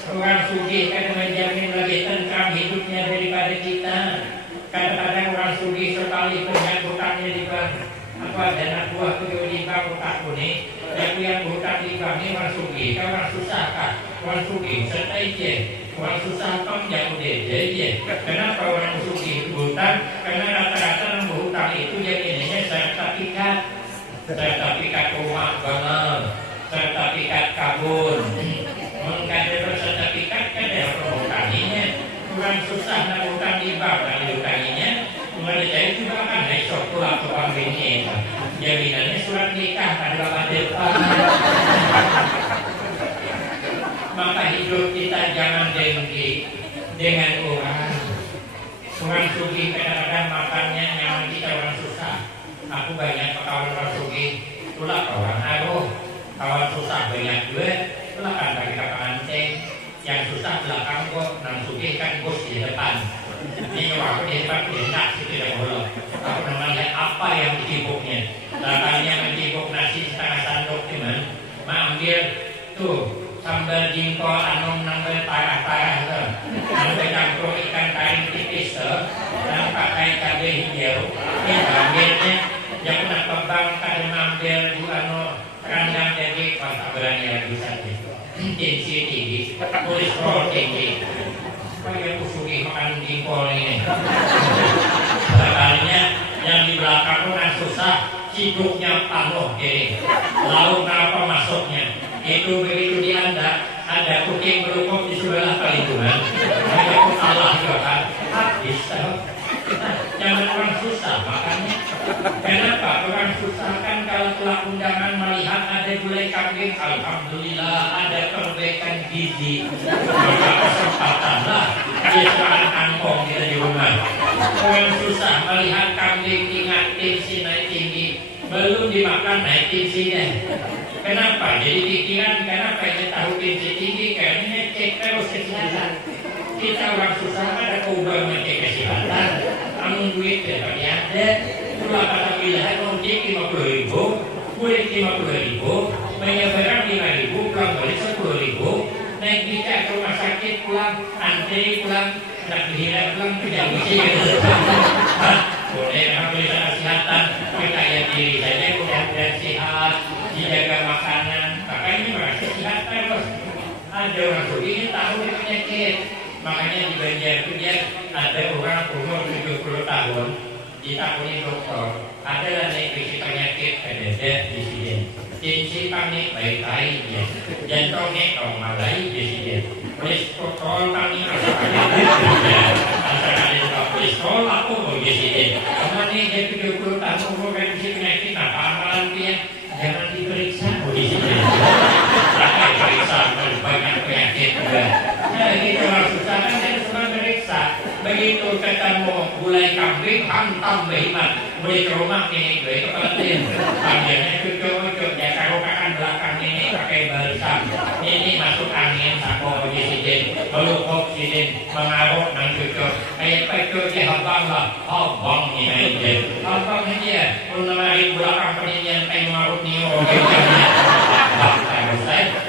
Orang sugih kada menjamin lebih tentram hidupnya daripada kita. Kadang-kadang orang sugih sekali punya hutangnya di bank. Aku ada anak buah kedua di bank hutangku nih. Aku yang hutang di bank ini orang sugih, kan orang susah kan? Orang sugih sertai je. Orang susah pun jauh je. Kenapa orang sugih hutang? Karena rata-rata yang berhutang itu jadinya sertifikat rumah banget, sertifikat kabun. Mengkader sertifikat kan ada perhutanginya. Orang susah nak hutang di bank dan dihutanginya. Mereka itu bahkan esok pulang ke bank ini. Jaminannya surat nikah pada bapak depan. Maka hidup kita jangan dengki dengan orang. Orang sugih kadang-kadang makannya nyaman, kita orang susah. Aku banyak kawan orang sugih, itulah kawan aruh. Kawan susah banyak duit, itulah kan bagi kapancing. Yang susah belakang kok, nang sugih kan bos di depan. Ini aku di depan enak sih tidak boleh. Aku namanya apa yang dicibuknya? Belakangnya mencibuk nasi setengah sendok cuman, ambil tuh sambal jingkol anong nambah parah-parah tuh, nambah campur ikan karing tipis tuh, dan pakai cabai hijau. Ini ambilnya yang nak pembang kada ambil juga no rendang jadi pas berani lagi saja. Tensi tinggi, kolesterol tinggi. Kayak usugi makan jingkol ini. Sebenarnya yang di belakang pun susah, hidupnya panuh jadi. Lalu apa masuknya? Itu begitu di Anda ada kucing berlutut di sebelah pelindungan. Saya pun salah juga kan. Habis jangan orang susah makanya. Kenapa orang susah kan kalau telah undangan melihat ada gulai kambing, alhamdulillah ada perbaikan gizi. Maka kesempatanlah dia seorang angkong kita di rumah. Orang susah melihat kambing ingat tensi naik tinggi, belum dimakan naik tensinya. Kenapa? Jadi pikiran kenapa dia tahu tensi tinggi karena cek terus kesehatan. Kita orang susah ada keubah cek kesehatan. Amun duit dapat ada. Pula kata pilihan ojek 50.000, kulit 50.000, menyeberang 5.000, pulang balik 10.000, naik becak ke rumah sakit pulang, antri pulang, nak dihira pulang tidak bisa. Boleh memang tulisan kesehatan, percaya diri saja mudah-mudahan sehat, dijaga makanan, makanya merasa sehat terus. Ada orang sugih tahu dia penyakit, makanya di Banjar punya ada orang umur 70 tahun. Ditakuni dokter, adalah naik bisi penyakit kedede di sini. Tensi panik baik-baik ya, jantungnya normalai di sini. Kolesterol panik asal-asal kolesterol aku mau di sini. Karena ini dia 70 tahun umur bisi penyakit apa amalan dia? Jangan diperiksa di sini. Pakai periksa banyak penyakit juga. Nah itu harus susah kan dia semua periksa. Begitu ketemu gulai kambing hantam behimat boleh ke rumah ini boleh ke pelatih panjangnya cucuk ya karokakan belakang ini pakai balsam ini masuk angin sako oksigen lalu oksigen mengarut nang cucuk kayak pecut ya habang lah habang ini aja habang aja menarik belakang peninian kayak mengarut niu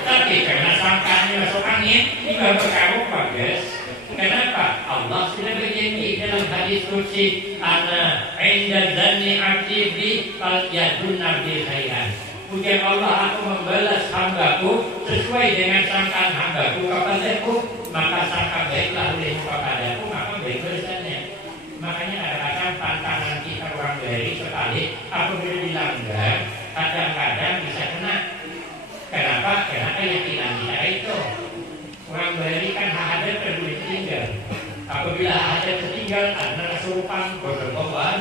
tapi karena sangkanya masuk angin ini baru berkarut bagus. Kenapa? Allah sudah berjanji dalam hadis qudsi, ana 'inda dzanni 'abdi bi falyadunna bil khairan. Ujar Allah, aku membalas hambaku sesuai dengan sangkaan hambaku kepadaku, maka sangka baiklah olehmu kepadaku, maka baik balasannya. tantangan kita orang dari sekali apabila dilanggar kadang-kadang bisa kena. Kenapa? Karena keyakinan kita itu orang dari kan ada peduli tinggal. Apabila ada tertinggal ada kesurupan berlebihan,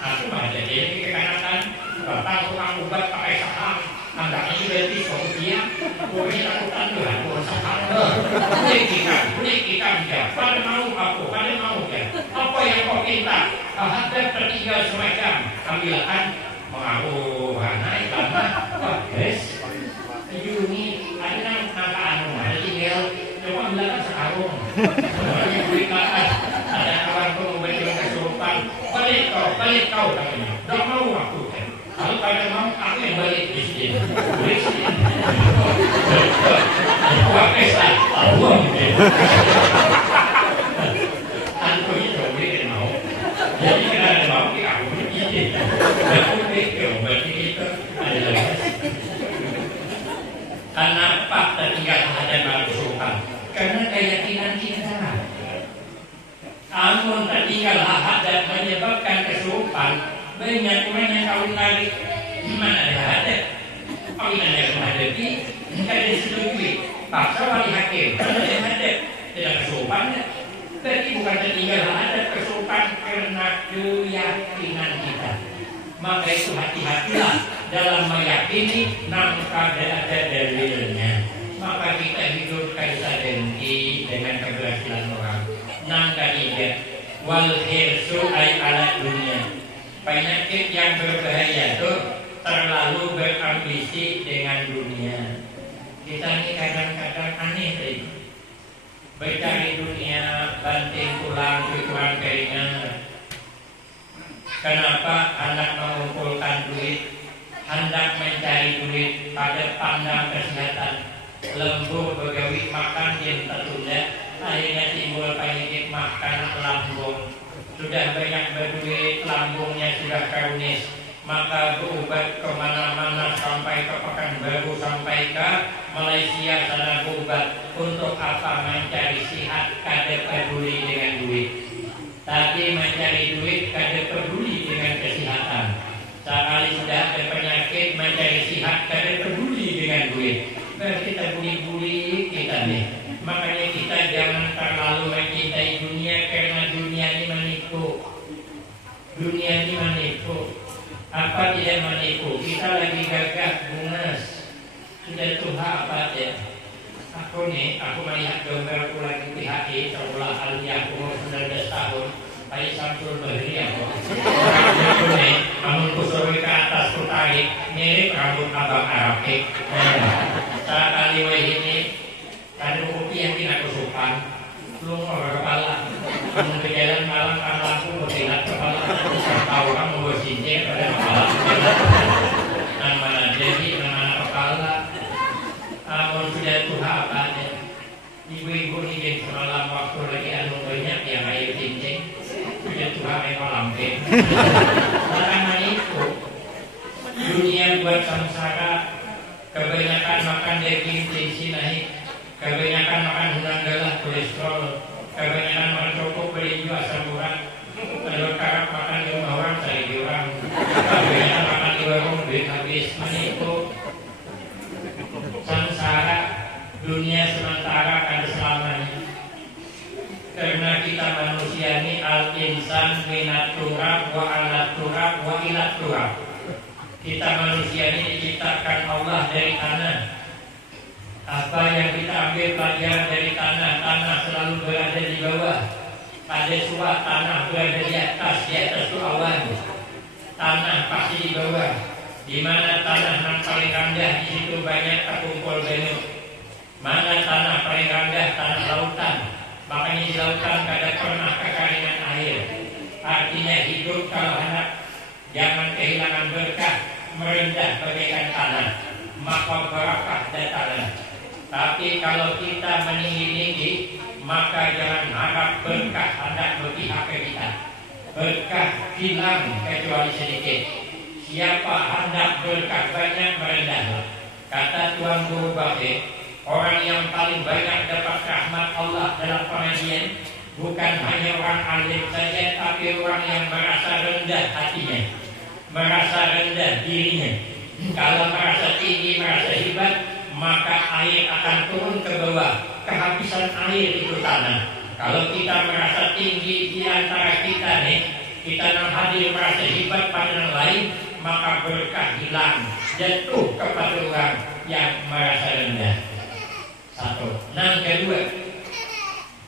aku mah jadi kekanakan datang tukang obat pakai saham. Anda ini berarti dia, boleh lakukan Tuhan, boleh saham. Boleh kita bisa. Pada mau aku, pada mau ya. Apa yang kau minta? Ada tertinggal semacam. Ambilkan mengaku naik lama. Wah, guys. Juni, ada anu, ada tinggal. Coba ambilkan sekarung. Semuanya beri makan. Ada kawan pun memberi kesurupan. Balik kau katanya. Dah mau aku kan. Kalau pada mau, aku yang balik di sini. Balik sini. Wah, kesal. Allah mungkin. Aku itu beri mau. Jadi kalau ada mau, aku beri ini. Aku beri, berarti itu adalah kenapa tertinggal ada kesurupan? Karena keyakinan kita. Amun tertinggal dan menyebabkan kesurupan, banyak orang yang kawin lagi. Gimana ada? Kawinan yang menghadapi, tidak disetujui. Paksa wali hakim, kalau yang ada tidak kesurupannya. Berarti bukan tertinggal ada kesurupan karena keyakinan kita. Maka itu hati-hatilah dalam meyakini nampak ada dalilnya. Maka kita hidup kaisa denti dengan keberhasilan orang. Nang ketiga, wal hirsu ay ala dunia. Penyakit yang berbahaya itu terlalu berambisi dengan dunia. Kita ini kadang-kadang aneh tadi. Bercari dunia, banting tulang, pikiran keringat. Kenapa anak mengumpulkan duit, hendak mencari duit pada pandang kesehatan, lembur begawi makan yang tertunda, akhirnya timbul penyakit makan lambung. Sudah banyak berduit, lambungnya sudah kronis, maka berobat kemana-mana sampai ke Pekanbaru, sampai ke Malaysia sana berobat. Untuk apa? Mencari sihat, kada peduli dengan duit. Tapi mencari duit kada peduli dengan kesehatan. Sekali sudah ada penyakit, mencari sihat kada peduli dengan duit. Berarti kita buli-buli kita nih. Makanya kita jangan terlalu mencintai dunia karena dunia ini menipu. Dunia ini menipu. Apa tidak menipu? Kita lagi gagah bungas. Sudah Tuhan apa ya? Aku melihat gambarku lagi PHI seolah aliyah umur 19 tahun. Tadi Samsul Bahri aku. Aku nih, namun kusuri ke atas ku tarik, mirip rambut abang Arabik. Saat kali ini, kan kopi yang tidak kusupan, belum orang kepala. Namun ke jalan malam kan lampu bersilat kepala. Tahu kan mau bersincir pada kepala. Nama jadi nama kepala. Namun sudah Tuhan apa aja. Ibu-ibu ini semalam waktu lagi anu banyak yang air cincin. Sudah Tuhan memang lampe. Karena itu dunia buat samsara. Kebanyakan makan daging tensi naik. Kebanyakan makan udang galah kolesterol. Kebanyakan makan rokok beli juga asam urat. Kalau karap makan di rumah orang saya di orang. Kebanyakan makan di warung duit habis. Menipu. Samsara dunia sementara kan selamanya. Karena kita manusia ini al-insan minat turab wa alat turab wa ilat turab. Kita manusia ini diciptakan Allah dari tanah. Apa yang kita ambil pelajaran dari tanah, tanah selalu berada di bawah. Pada suat tanah berada di atas itu awan. Tanah pasti di bawah. Di mana tanah yang paling rendah, di situ banyak terkumpul benuk. Mana tanah paling rendah, tanah lautan. Makanya di lautan kada pernah kekeringan air. Artinya hidup kalau hendak jangan kehilangan berkah, merendah bagaikan tanah, maka barakah datang. Tapi kalau kita meninggi-tinggi, maka jangan harap berkah hendak berpihak ke kita. Berkah hilang kecuali sedikit. Siapa hendak berkah banyak merendah. Kata Tuan Guru Bade, orang yang paling banyak dapat rahmat Allah dalam pengajian bukan hanya orang alim saja, tapi orang yang merasa rendah hatinya, merasa rendah dirinya. Kalau merasa tinggi, merasa hebat, maka air akan turun ke bawah, kehabisan air itu tanah. Kalau kita merasa tinggi di antara kita nih, kita yang hadir merasa hebat pada yang lain, maka berkah hilang, jatuh kepada orang yang merasa rendah. Satu. Yang kedua,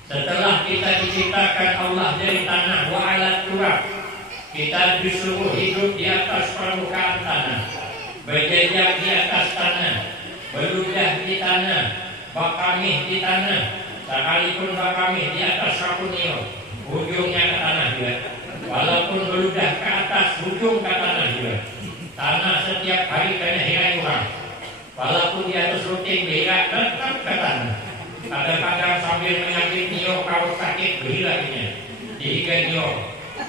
setelah kita diciptakan Allah dari tanah wa alat turab, kita disuruh hidup di atas permukaan tanah, berjejak di atas tanah, beludah di tanah, bakamih di tanah. Sekalipun bakamih di atas kapunio, ujungnya ke tanah juga. Walaupun beludah ke atas, ujung ke tanah juga. Tanah setiap hari kena hirai orang. Walaupun dia terus rutin berak, tetap ke tanah. Kadang-kadang sambil menyakit nio, kalau sakit berilakinya dihiga nio.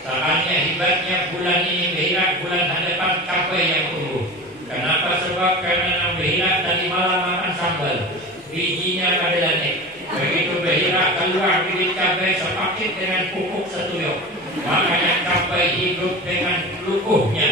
Soalnya hebatnya bulan ini berak, bulan hadapan cabai yang tumbuh. Kenapa? Sebab karena berak tadi malam makan sambal, bijinya pada naik. Begitu berak keluar bibit cabai sepakit dengan pupuk setuyuk. Makanya cabai hidup dengan lukuhnya,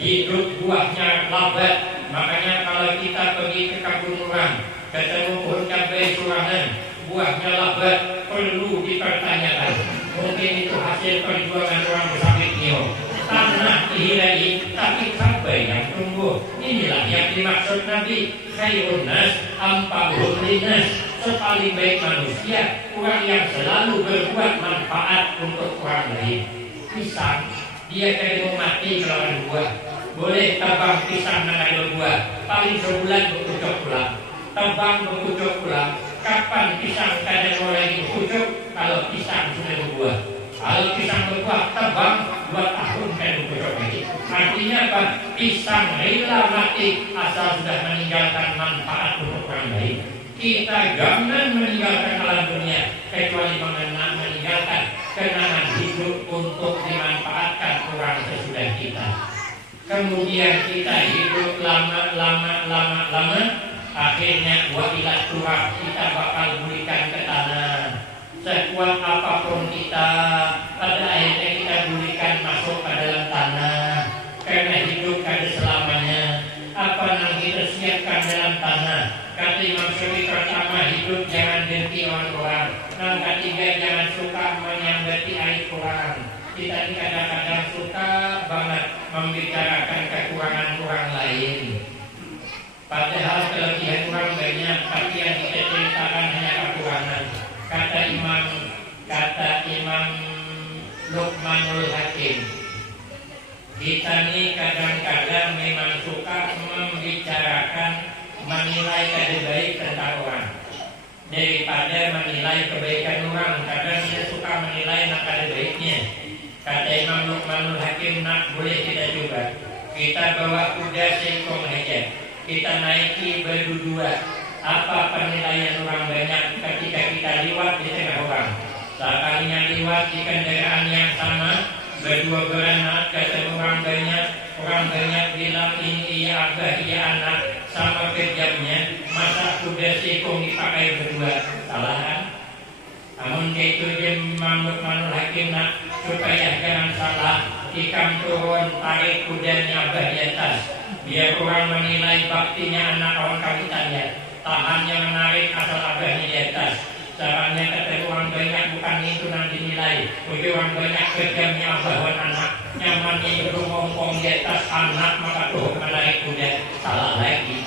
hidup buahnya lambat. Makanya kalau kita pergi ke kebun orang, ketemu pohon cabai surangan, buahnya lambat, perlu dipertanyakan. Mungkin itu hasil perjuangan orang bersabit nio. Tanah dihirai, tapi cabai yang tumbuh. Inilah yang dimaksud Nabi, khairun nas ampahum linnas. Sepaling baik manusia, orang yang selalu berbuat manfaat untuk orang lain. Pisang, dia kayak mau mati kalau ada buah. Boleh tabang pisang dan ada buah, paling sebulan berkucuk pulang. Tabang berkucuk pulang. Kapan pisang kadang mulai berkucuk? Kalau pisang sudah berbuah. Kalau pisang berbuah, tabang 2 tahun kan berkucuk lagi. Artinya apa? Pisang rela mati asal sudah meninggalkan manfaat untuk orang lain. Kita jangan meninggalkan alam dunia kecuali meninggalkan kenangan hidup untuk dimanfaatkan orang sesudah kita. Kemudian kita hidup lama, akhirnya wa ila turab, kita bakal berikan ke tanah. Sekuat apapun kita, pada akhirnya kita berikan masuk ke dalam tanah. Karena hidup ada selamanya. Apa yang kita siapkan dalam tanah? Kata Imam Syafi'i, pertama, hidup jangan dengki orang. Yang ketiga, jangan suka menyambati aib orang. Kita ini kadang-kadang suka banget membicarakan kekurangan orang lain. Padahal kelebihan orang banyak, tapi yang kita ceritakan hanya kekurangan. Kata Imam Luqmanul Hakim, kita ini kadang-kadang memang suka membicarakan, menilai kada baik tentang orang daripada menilai kebaikan orang. Kadang kita suka menilai nak kada baiknya. Kata Imam Luqmanul Hakim, nak boleh kita coba. Kita bawa kuda seekor aja, kita naiki berdua. Apa penilaian orang banyak ketika kita lewat di tengah orang? Sekalinya lewat di kendaraan yang sama, berdua beranak, ketemu orang banyak bilang ini iya abah iya anak, sama kejamnya. Masa kuda seekor dipakai berdua? Salah kan? Namun itu dia Manul Hakim nak supaya jangan salah, ikan turun tarik kudanya abah di atas, biar orang menilai baktinya anak orang kawitannya. Tahannya menarik asal abahnya di atas. Caranya kata orang banyak bukan itu yang dinilai. Bagi orang banyak kejamnya abah dan anak, nyamannya itu ngomong di atas anak, maka tuh menarik kuda. Salah lagi.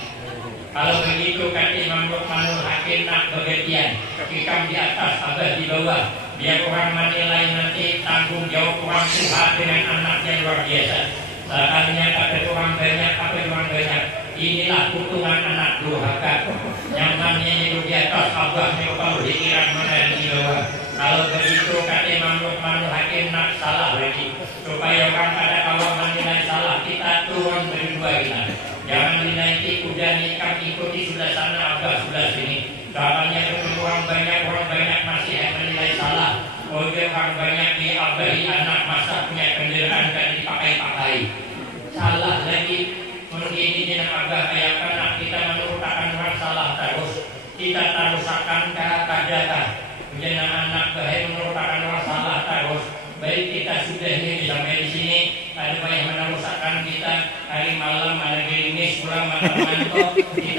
Kalau begitu kata Imam Luqmanul Hakim nak bergantian, ikan di atas, abah di bawah, biar orang menilai nanti tanggung jawab orang tua dengan anak yang luar biasa. Sekarangnya kata orang banyak, apa orang banyak, inilah hukuman anak durhaka. Nyamannya itu di atas, abahnya kalau dikira mana di bawah. Kalau begitu kata Imam Luqmanul Hakim nak salah lagi, supaya orang pada awal menilai salah, kita turun berdua kita. Jangan dinaiki kuda nikah ikuti sebelah sana, abah sebelah sini. Caranya ketemu orang banyak masih menilai salah. Oke, orang banyak diabahi anak, masa punya kendaraan kan dipakai-pakai. Salah lagi. Mungkin ini dengan abah kayak anak kita menurutkan orang salah terus. Kita tarusakan kadang. Jangan anak bahaya menurutkan orang salah terus. Baik kita sudah ini sampai di sini. mantok di